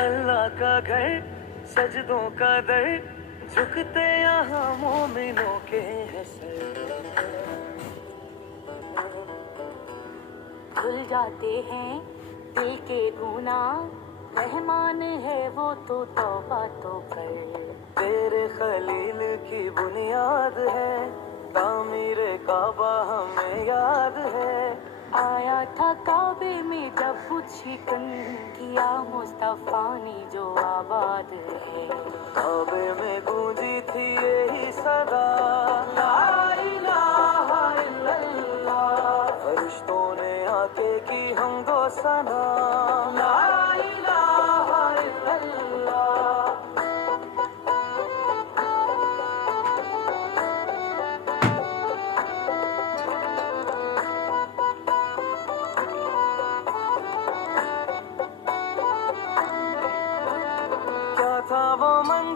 अल्लाह का घर, सजदों का दर, झुकते यहाँ मोमिनों के हैं सर। भूल जाते हैं दिल के गुनाह, रहमान है वो तो तौबा तो कर। तेरे खलील की बुनियाद है, तामीर काबा हमें याद है। आया था काबे में जब शिकन किया मुस्तफा ने जो आबाद है। काबे में गूंजी थी यही सदा, ला इलाहा इल्लल्लाह। फरिश्तों ने आके की हमदो सना, ला इलाहा इल्लल्लाह। क्या था वो